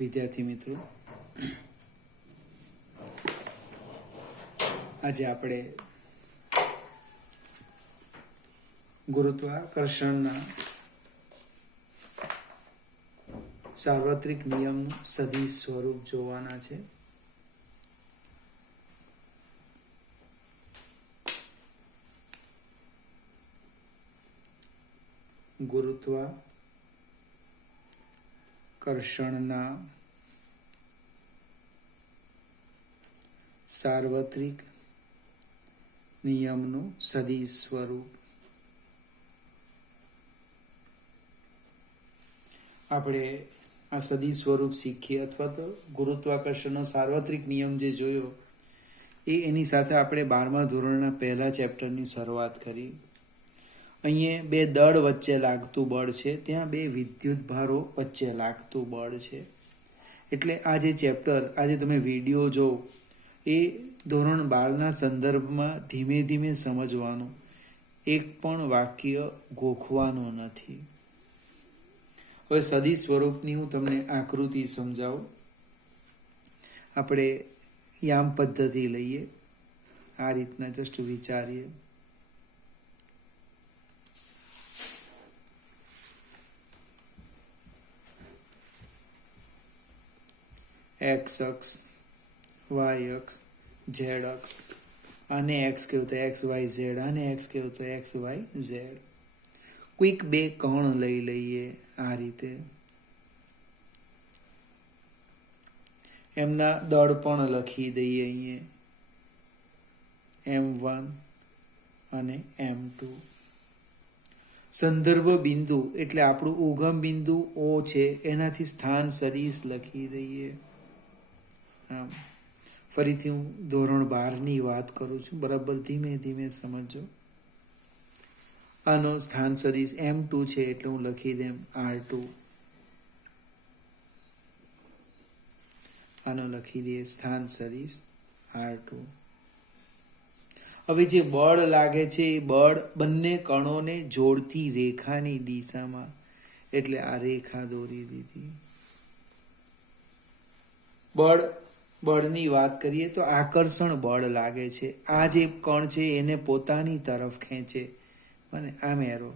વિદ્યાર્થી મિત્રો, આજે આપણે ગુરુત્વાકર્ષણના સાર્વત્રિક નિયમનું સદિશ સ્વરૂપ જોવાના છે. ગુરુત્વાકર્ષણના સાર્વત્રિક નિયમનું સદિશ સ્વરૂપ. આપણે આ સદિશ સ્વરૂપ શીખીએ અથવા તો ગુરુત્વાકર્ષણનો સાર્વત્રિક નિયમ જે જોયો એની સાથે આપણે 12મા ધોરણના પહેલા ચેપ્ટરની શરૂઆત કરી. અહીંયા બે દળ વચ્ચે લાગતું બળ છે, ત્યાં બે વિદ્યુત ભારો વચ્ચે લાગતું બળ છે. એટલે આ જે ચેપ્ટર આજે તમે વિડીયો જો એ ધોરણ 12ના સંદર્ભમાં ધીમે ધીમે સમજવાનું, એક પણ વાક્ય ગોખવાનું નથી. હવે સદિશ સ્વરૂપની હું તમને આકૃતિ સમજાવું. આપણે યામ પદ્ધતિ લઈએ, આ રીતના જસ્ટ વિચારીએ. એક્સ અક્ષ, વાય અક્ષ, ઝેડ અક્ષ. આને એક્સ કેવું તો એક્સ વાય ઝેડ, આને એક્સ કેવું તો એક્સ વાય ઝેડ. કોઈક બે કણ લઈ લઈએ આ રીતે. એમના દળ પણ લખી દઈએ અહીંયા, M1 અને M2. સંદર્ભ બિંદુ એટલે આપણું ઉગમ બિંદુ O છે, એનાથી સ્થાન સદિશ લખી દઈએ. આમ ફરીથી હું ધોરણ 12ની વાત કરું છું, બરાબર ધીમે ધીમે સમજો. આનો સ્થાન સદિશ M2 છે એટલે હું લખી દેમ R2. આનો લખી દઈએ સ્થાન સદિશ R2. હવે જે બળ લાગે છે એ બળ બંને કણોને જોડતી રેખાની દિશામાં, એટલે આ રેખા દોરી દીધી. બળની વાત કરીએ તો આકર્ષણ બળ લાગે છે. આ જે કણ છે એને પોતાની તરફ ખેંચે, અને આમ એરો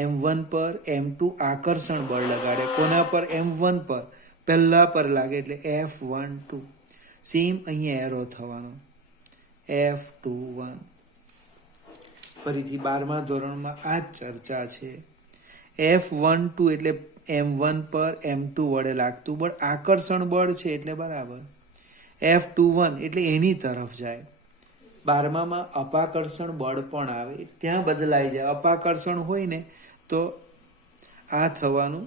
M1 પર M2 આકર્ષણ બળ લગાડે. કોના પર? M1 પર, પહેલા પર લાગે એટલે F12. સેમ અહીંયા એરો થવાનો F21. ફરીથી 12મા ધોરણમાં આ જ ચર્ચા છે. F12 એટલે M1 પર M2 વડે લાગતું બળ, આકર્ષણ બળ છે એટલે બરાબર. F21 એટલે એની તરફ જાય. 12મામાં અપાકર્ષણ બળ પણ આવે, ત્યાં બદલાઈ જાય. અપાકર્ષણ હોય ને તો આ થવાનું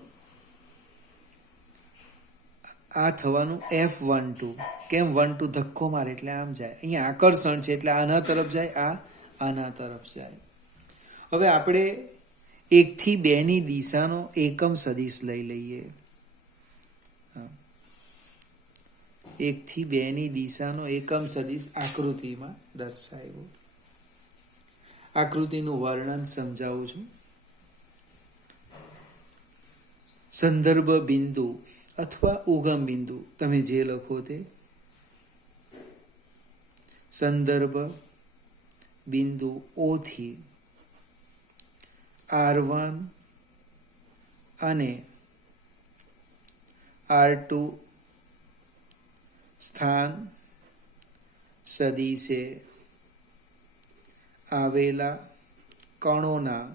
F12. કેમ? 12 ધક્કો મારે એટલે આમ જાય. અહીંયા આકર્ષણ છે એટલે આના તરફ જાય, આ આના તરફ જાય. હવે આપણે 1 થી 2 ની દિશાનો એકમ સદિશ લઈ લઈએ. 1 થી 2 ની દિશાનો એકમ સદિશ આકૃતિમાં દર્શાવ્યો. આકૃતિનું વર્ણન સમજાવું છું. સંદર્ભ બિંદુ અથવા ઉગમ બિંદુ, તમે જે લખો તે. સંદર્ભ બિંદુ O થી R1 અને R2 સ્થાન સદિશે આવેલા કણોના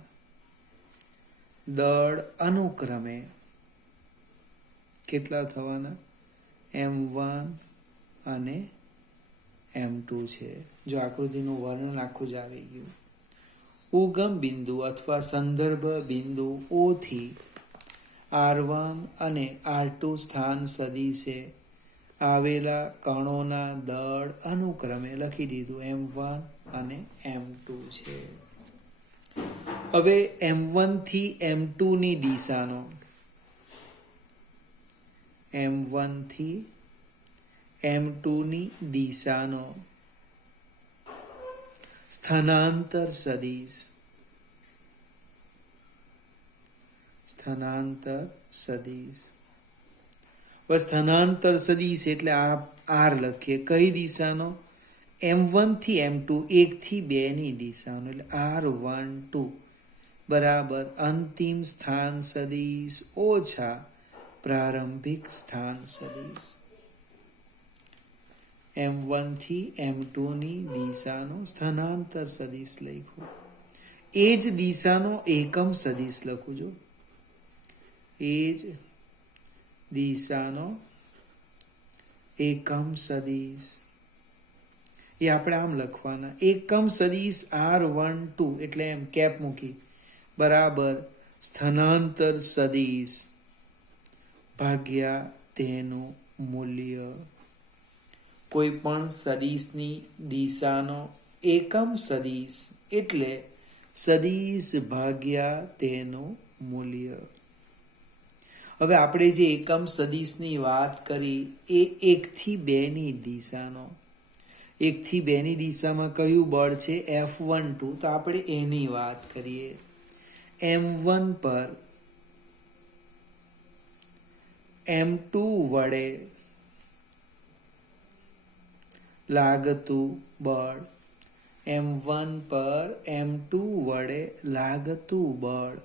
દળ અનુક્રમે કેટલા થવાના? M1 અને M2 છે. જો આકૃતિનું વર્ણન આખું જ આવી ગયું. ઉગમ બિંદુ અથવા સંદર્ભ બિંદુ O થી R1 અને R2 સ્થાન સદિશે આવેલા કણોના દળ અનુક્રમે લખી દીધું M1 અને M2 છે. હવે M1 થી M2 ની દિશાનો, M1 થી M2 ની દિશાનો સ્થાનાંતર સદિશ, સ્થાનાંતર સદિશ. બસ સ્થાનાંતર સદીશ એટલે આ આર લખીએ. કઈ દિશાનો? M1 થી M2, 1 થી 2 ની દિશાનો. એટલે R12 બરાબર અંતિમ સ્થાન સદીશ ઓછા પ્રારંભિક સ્થાન સદીશ. M1 થી M2 ની દિશાનો સ્થાનાંતર સદીશ લખ્યો. એ જ દિશાનો એકમ સદીશ લખું છું. એ જ દિશાનો એકમ સદીશ એ આપણે આમ લખવાના. એકમ સદીશ R12 એટલે એમ કેપ મૂકી બરાબર સ્થાનાંતર સદીશ ભાગ્યા તેનું મૂલ્ય. કોઈ પણ સદીશની દિશાનો એકમ સદીશ એટલે સદીશ ભાગ્યા તેનું મૂલ્ય. હવે આપણે જે એકમ સદીશની વાત કરી એ 1 થી 2 ની દિશાનો. 1 થી 2 ની દિશામાં કયું બળ છે? F12. તો આપણે એની વાત કરીએ. M1 પર M2 વડે લાગતું બળ. M1 પર M2 વડે લાગતું બળ.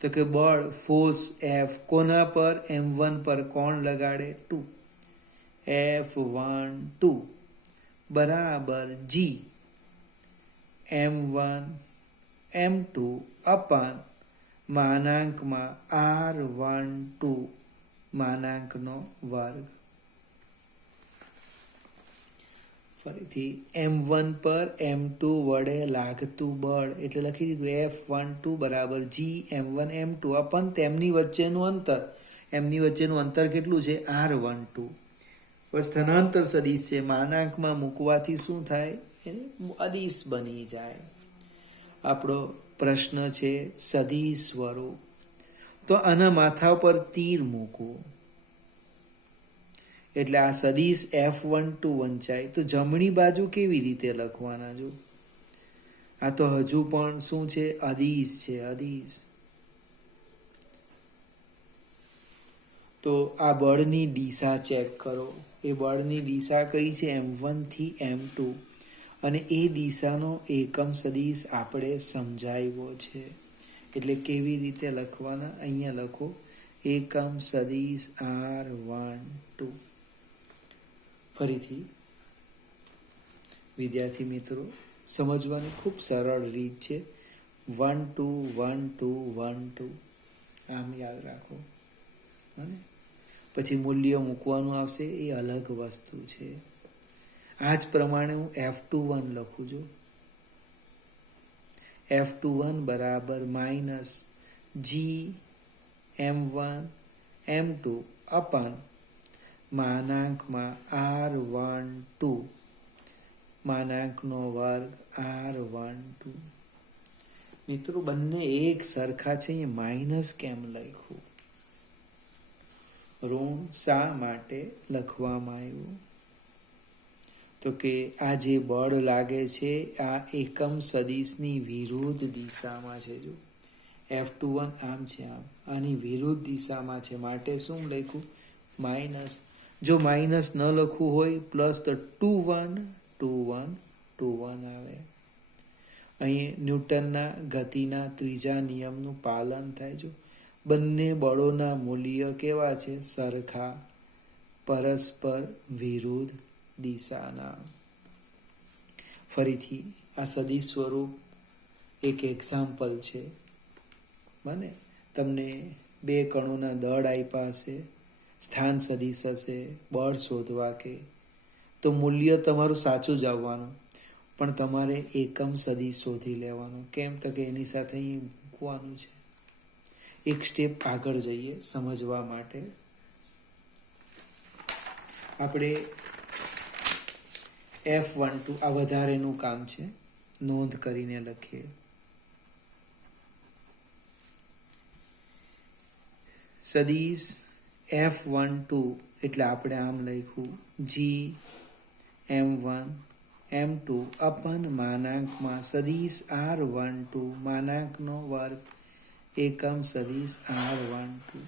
તો કે બળ ફોર્સ F કોના પર? M1 પર કોણ લગાડે? 2. F12 બરાબર G M1 M2 અપાન માનાંકમાં R12 માનાંકનો વર્ગ. ફરીથી M1 પર M2 વડે લાગતું બળ એટલે લખી દીધું F12 બરાબર G M1 M2 અપન તેમની વચ્ચેનું અંતર. એમની વચ્ચેનું અંતર કેટલું છે? R12. સ્થાનાંતર સદીશ છે, માનાંકમાં મૂકવાથી શું થાય? અદીશ બની જાય. આપણો પ્રશ્ન છે સદીશ સ્વરૂપ. તો આના માથા પર તીર મૂકવું એટલે આ સદીશ F12 વંચાય. તો જમણી બાજુ કેવી રીતે લખવાના? જો આ તો હજુ પણ શું છે? અદીશ છે. અદીશ. તો આ બળની દિશા ચેક કરો. એ બળની દિશા કઈ છે? M1 થી M2. અને એ દિશાનો એકમ સદીશ આપણે સમજાવ્યો છે. એટલે કેવી રીતે લખવાના? અહીંયા લખો એકમ સદીશ R12. ફરીથી વિદ્યાર્થી મિત્રો સમજવાની ખૂબ સરળ રીત છે. 1 2 1 2 1 2 આમ યાદ રાખો. અને પછી મૂલ્ય મૂકવાનું આવશે એ અલગ વસ્તુ છે. આ જ પ્રમાણે હું F21 લખું છું. F21 બરાબર minus G M1 M2 અપાન માનાંકમાં R12 માનાંકનો વર્ગ R12. મિત્રો બંને એક સરખા છે. એ માઇનસ કેમ લખ્યું? ઋણ શા માટે લખવામાં આવ્યું? તો કે આ જે બળ લાગે છે આ એકમ સદીશની વિરુદ્ધ દિશામાં છે. જો F21 આમ છે, આમ આની વિરુદ્ધ દિશામાં છે, માટે શું લખ્યું? માઇનસ. જો માઇનસ ન લખવું હોય પ્લસ તો 2 1 2 1 2 1 આવે. અહીં ન્યૂટનના ગતિના ત્રીજા નિયમનું પાલન થાય. જો બંને બળોના મૂલ્ય કેવા છે? સરખા, પરસ્પર વિરુદ્ધ દિશાના. ફરીથી આ સદીશ સ્વરૂપ એક એક્ઝામ્પલ છે. મને તમને 2 કણોના દળ આપ્યા હશે, સ્થાન સદીશ હશે, બળ શોધવા કે તો મૂલ્ય તમારું સાચું જ આવવાનું, પણ તમારે એકમ સદીશ શોધી લેવાનું. કેમ? તો કે એની સાથે અહીં મૂકવાનું છે. એક સ્ટેપ આગળ જઈએ સમજવા માટે. આપણે F12 આ વધારેનું કામ છે, નોંધ કરીને લખીએ. સદીશ F12 એટલે આપણે આમ લખ્યું G M1 M2 અપન માનાંકમાં સદીશ R12 માનાંકનો વર્ગ એકમ સદીશ R12.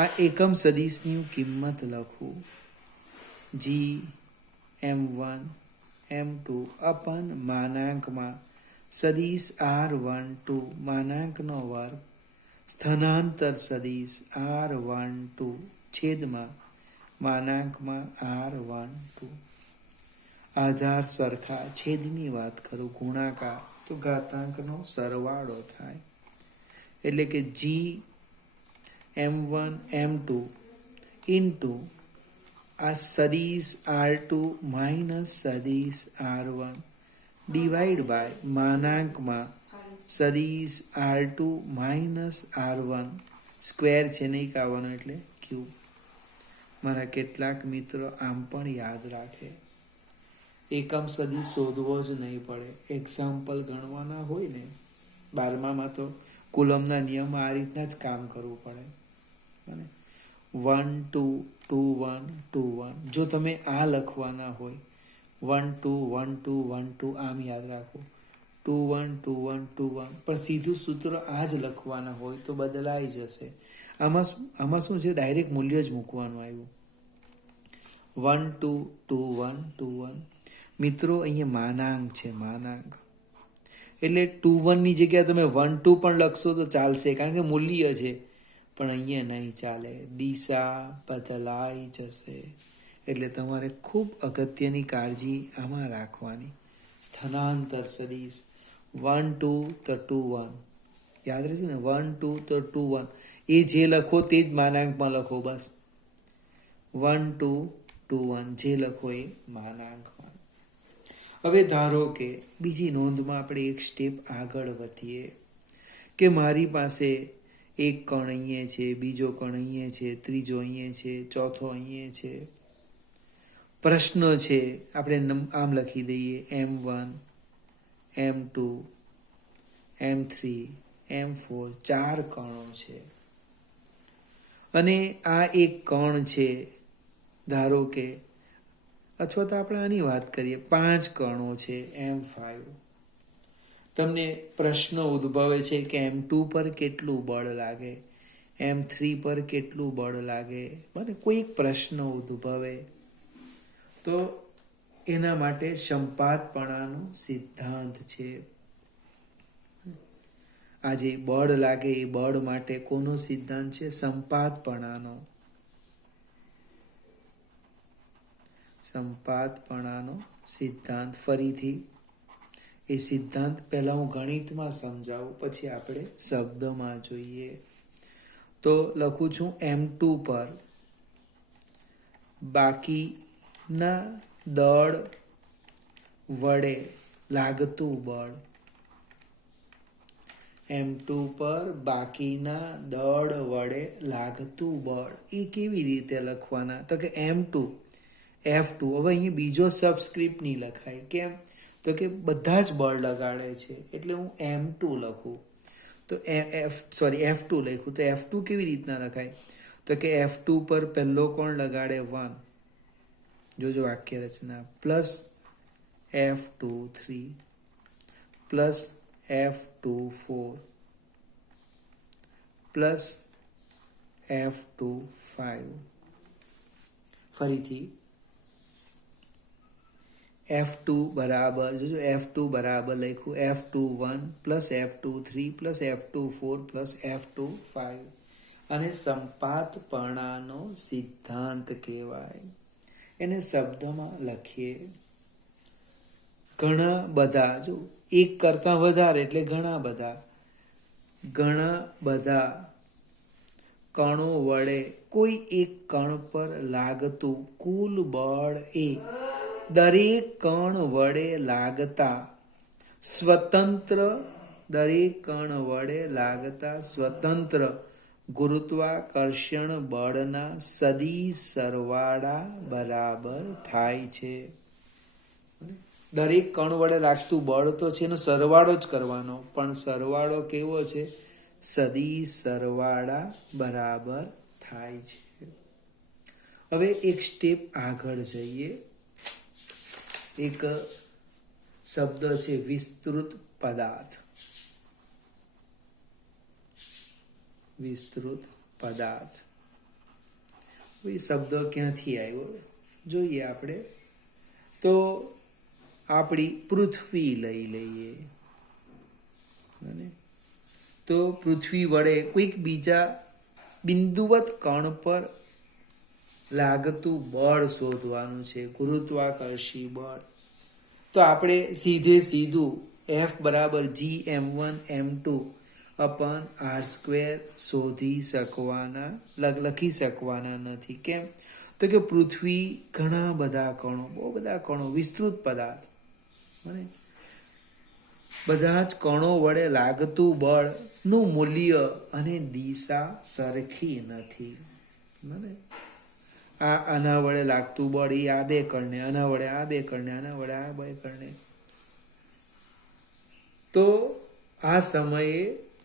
આ એકમ સદિશની હું કિંમત લખું GM1 M2 અપન માનાંકમાં સદિશ R12 માનાંકનો વર્ગ સ્થાનાંતર સદિશ R12 છેદમાં માનાંકમાં R12. આધાર સરખા, છેદની વાત કરું, ગુણાકાર તો ઘાતાંકનો સરવાળો થાય. એટલે કે GM1 M2 ઇન્ટુ આ સદિશ R2 માઇનસ સદિશ R1 ડિવાઈડ બાય માનાંકમાં સદિશ R2 માઇનસ R1 સ્ક્વેર છે નહીં કાવાનો એટલે ક્યુબ. મારા કેટલાક મિત્રો આમ પણ યાદ રાખે, એકમ સદિશ શોધવો જ નહીં પડે. એક્ઝામ્પલ ગણવાના હોય ને 12માં તો કુલમના નિયમ આ રીતના જ કામ કરવું પડે. 1 2 2 1 2 1. જો તમે આ લખવાના હોય 1 2 1 2 1 2 આમ યાદ રાખો, 2 1 2 1 2 1, પણ સીધું સૂત્ર આ જ લખવાના હોય તો બદલાઈ જશે. આમાં શું છે, ડાયરેક્ટ મૂલ્ય જ મૂકવાનું આવ્યું 1 2 2 1 2 1. મિત્રો અહીંયા માનાંક છે, માનાંક એટલે 2 1 ની જગ્યાએ તમે 1 2 પણ લખશો તો ચાલશે, કારણ કે મૂલ્ય છે. પણ અહીંયા નહીં ચાલે, દિશા બદલાઈ જશે. એટલે તમારે ખૂબ અગત્યની કાળજી આમાં રાખવાની. સ્થાનાંતર સદિશ 1 2 તો 2 1 યાદ રહેશે ને, 1 2 તો 2 1 એ જે લખો તે જ માનાંકમાં લખો. બસ 1 2 2 1 જે લખો એ માનાંકમાં. હવે ધારો કે બીજી નોંધમાં આપણે એક સ્ટેપ આગળ વધીએ કે મારી પાસે એક કણ અહીંયા છે, બીજો કણ અહીંયા છે, ત્રીજો અહીંયા છે, ચોથો અહીંયા છે. પ્રશ્ન છે, આપણે આમ લખી દઈએ M1 M2 M3 M4, 4 કણો છે. અને આ એક કણ છે ધારો કે, અથવા તો આપણે આની વાત કરીએ 5 કણો છે M5. તમને પ્રશ્ન ઉદ્ભવે છે કે M2 પર કેટલું બળ લાગે, M3 પર કેટલું બળ લાગે, મને કોઈ પ્રશ્ન ઉદ્ભવે તો એના માટે સંપાતપણાનો સિદ્ધાંત છે. આ જે બળ લાગે એ બળ માટે કોનો સિદ્ધાંત છે? સંપાતપણાનો. સંપાતપણાનો સિદ્ધાંત. ફરીથી એ સિદ્ધાંત પહેલા હું ગણિતમાં સમજાવું, પછી આપણે શબ્દમાં જોઈએ. તો લખું છું M2 પર બાકીના દળ વડે લાગતું બળ. M2 પર બાકીના દળ વડે લાગતું બળ એ કેવી રીતે લખવાના? તો કે M2 F2. હવે અહીંયા બીજો સબસ્ક્રિપ્ટ નહીં લખાય. કેમ? તો કે બધા જ બળ લગાડે છે એટલે હું M2 લખું. તો F2 લખું તો F2 કેવી રીતના લખાય? તો કે F2 પર પહેલો કોણ લગાડે? 1. જોજો વાક્ય રચના. Plus F2 3 plus F2 4 plus F2 5. ફરીથી F2 બરાબર, જોજો F2 બરાબર લખ્યું F2 1 plus F2 3 plus F2 4 plus F2 5. અને સંપાતપણાનો સિદ્ધાંત કહેવાય. એને શબ્દમાં લખીએ. ઘણા બધા, જો એક કરતા વધારે એટલે ઘણા બધા કણો વડે કોઈ એક કણ પર લાગતું કુલ બળ એ દરેક કણ વડે લાગતા સ્વતંત્ર ગુરુત્વાકર્ષણ બળના સદિશ સરવાળા બરાબર થાય છે. દરેક કણ વડે લાગતું બળ તો છે એનો સરવાળો જ કરવાનો, પણ સરવાળો કેવો છે? સદિશ સરવાળા બરાબર થાય છે. હવે એક સ્ટેપ આગળ જઈએ. એક શબ્દ છે વિસ્તૃત પદાર્થ. વિસ્તૃત પદાર્થ એ શબ્દ ક્યાંથી આવ્યો જોઈએ આપણે. તો આપણી પૃથ્વી લઈ લઈએ. તો પૃથ્વી વડે કોઈક બીજા બિંદુવત કણ પર લાગતું બળ શોધવાનું છે, ગુરુત્વાકર્ષી બળ. તો આપણે સીધું F બરાબર Gm1m2 અપન r² લખી શકવાના નથી. કેમ? તો કે પૃથ્વી ઘણા બધા કણો, બહુ બધા કણો, વિસ્તૃત પદાર્થ, બધા જ કણો વડે લાગતું બળનું મૂલ્ય અને દિશા સરખી નથી. આના વડે લાગતું બળ એ આ બે કણને, આના વડે આ બે કણને, આના વડે આ બે કણને. તો આ સમયે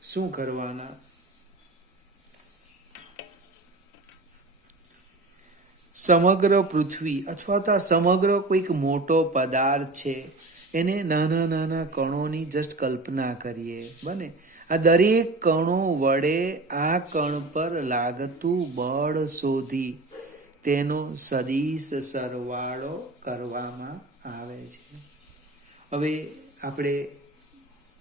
શું કરવાના? સમગ્ર પૃથ્વી અથવા તો સમગ્ર કોઈક મોટો પદાર્થ છે, એને નાના નાના કણોની જસ્ટ કલ્પના કરીએ. બને આ દરેક કણો વડે આ કણ પર લાગતું બળ શોધી તેનો સદિશ સરવાળો કરવામાં આવે છે. હવે આપણે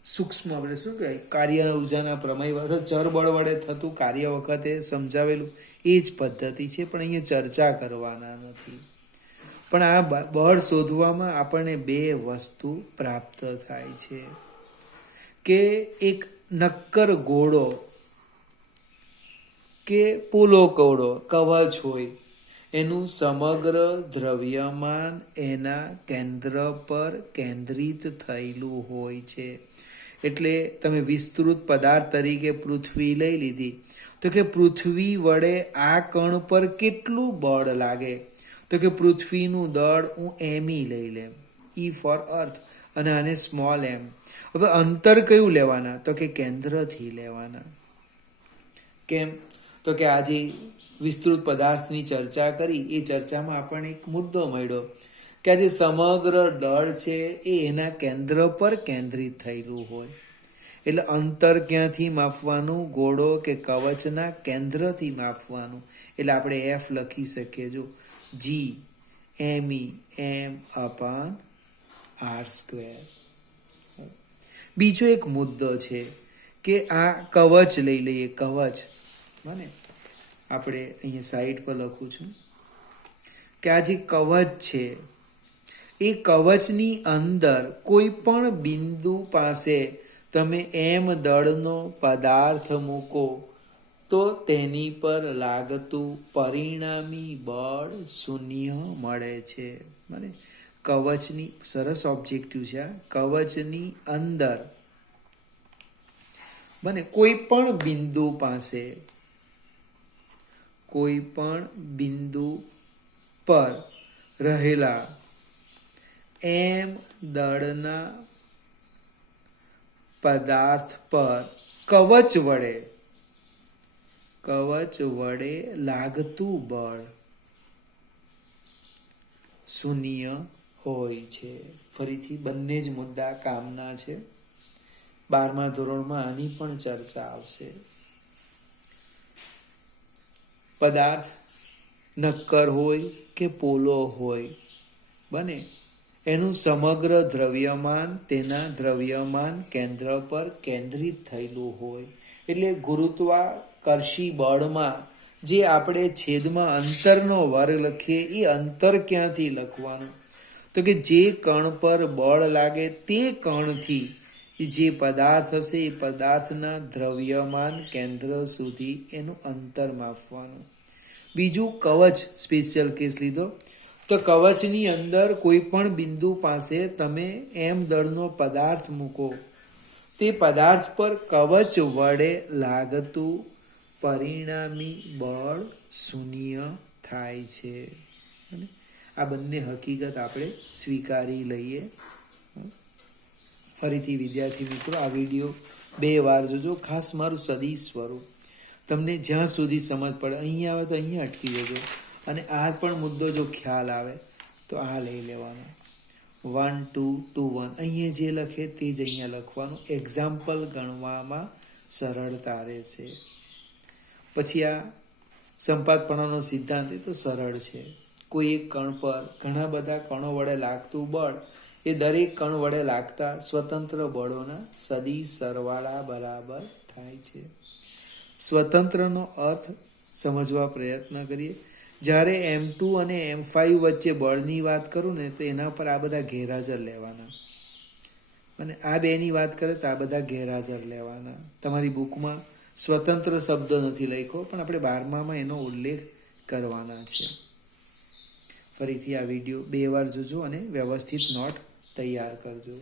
સૂક્ષ્મ આપણે શું કહેવાય કાર્ય ઉર્જાના પ્રમેય ચર બળ વડે થતું કાર્ય વખતે સમજાવેલું એ જ પદ્ધતિ છે, પણ અહીંયા ચર્ચા કરવાના નથી. પણ આ બળ શોધવામાં આપણને બે વસ્તુ પ્રાપ્ત થાય છે કે એક નક્કર ઘોડો કે પોલો ઘોડો કવચ હોય, એનું સમગ્ર દ્રવ્યમાન એના કેન્દ્ર પર કેન્દ્રિત થયેલું હોય છે. એટલે તમે વિસ્તૃત પદાર્થ તરીકે પૃથ્વી લઈ લીધી, તો કે પૃથ્વી વડે આ કણ પર કેટલું બળ લાગે? તો કે પૃથ્વીનું દળ હું એમી લઈ લેમ, ઈ ફોર અર્થ, અને આને સ્મોલ એમ. હવે અંતર કયું લેવાના? તો કે કેન્દ્રથી લેવાના. કેમ? તો કે આજે વિસ્તૃત પદાર્થની ચર્ચા કરી, એ ચર્ચામાં આપણને એક મુદ્દો મળ્યો કે આજે સમગ્ર દળ છે એ એના કેન્દ્ર પર કેન્દ્રિત થયેલું હોય. એટલે અંતર ક્યાંથી માપવાનું? ઘોડો કે કવચના કેન્દ્રથી માપવાનું. એટલે આપણે F લખી શકીએ, જો Gm(m)/r². બીજો એક મુદ્દો છે કે આ કવચ લઈ લઈએ. કવચ મને આપણે અહીંયા સાઈડ પર લખું છું કે આ જે કવચ છે એ કવચની અંદર કોઈ પણ બિંદુ પાસે તમે m દળનો પદાર્થ મૂકો તો તેની પર લાગતું પરિણામી બળ 0 મળે છે. મને કવચની સરસ ઓબ્જેક્ટિવ છે. કવચની અંદર મને કોઈ પણ બિંદુ પાસે, કોઈ પણ બિંદુ પર રહેલા m દળના પદાર્થ પર કવચ વડે લાગતું બળ 0 હોય છે. ફરીથી બંને જ મુદ્દા કામના છે. 12મા ધોરણમાં આની પણ ચર્ચા આવશે. પદાર્થ નક્કર હોય કે પોલો હોય, બને એનું સમગ્ર દ્રવ્યમાન તેના દ્રવ્યમાન કેન્દ્ર પર કેન્દ્રિત થયેલું હોય. એટલે ગુરુત્વાકર્ષી બળમાં જે આપણે છેદમાં અંતરનો વર્ગ લખીએ, એ અંતર ક્યાંથી લખવાનું? તો કે જે કણ પર બળ લાગે તે કણથી જે પદાર્થ હશે એ પદાર્થના દ્રવ્યમાન કેન્દ્ર સુધી એનું અંતર માપવાનું. બીજું કવચ સ્પેશિયલ કેસ લીધો, તો કવચની અંદર કોઈ પણ બિંદુ પાસે તમે m દળનો પદાર્થ મૂકો, તે પદાર્થ પર કવચ વડે લાગતું પરિણામી બળ 0 થાય છે. આ બંને હકીકત આપણે સ્વીકારી લઈએ. ફરીથી વિદ્યાર્થી મિત્રો, આ વિડીયો 2 વાર જોજો, ખાસ મારું સદિશ સ્વરૂપ. તમને જ્યાં સુધી સમજ પડે, અહીંયા આવે તો અહીંયા અટકી જજો, અને આ પણ મુદ્દો જો ખ્યાલ આવે તો આ લઈ લેવાનો. 1 2 2 1 અહીંયા જે લખે તે જ અહીંયા લખવાનું. એક્ઝામ્પલ ગણવામાં સરળતા રહેશે. પછી આ સંપાતપણાનો સિદ્ધાંત એ તો સરળ છે. કોઈ એક કણ પર ઘણા બધા કણો વડે લાગતું બળ એ દરેક કણ વડે લાગતા સ્વતંત્ર બળોના સદિશ સરવાળા બરાબર થાય છે. સ્વતંત્રનો અર્થ સમજવા પ્રયત્ન કરીએ. જ્યારે M2 અને M5 વચ્ચે બળની વાત કરું ને તો એના પર આ બધા ગેરહાજર લેવાના, અને આ બેની વાત કરે તો આ બધા ગેરહાજર લેવાના. તમારી બુકમાં સ્વતંત્ર શબ્દ નથી લખ્યો, પણ આપણે 12મામાં એનો ઉલ્લેખ કરવાના છે. ફરીથી આ વિડીયો 2 વાર જોજો અને વ્યવસ્થિત નોટ તૈયાર કરજો.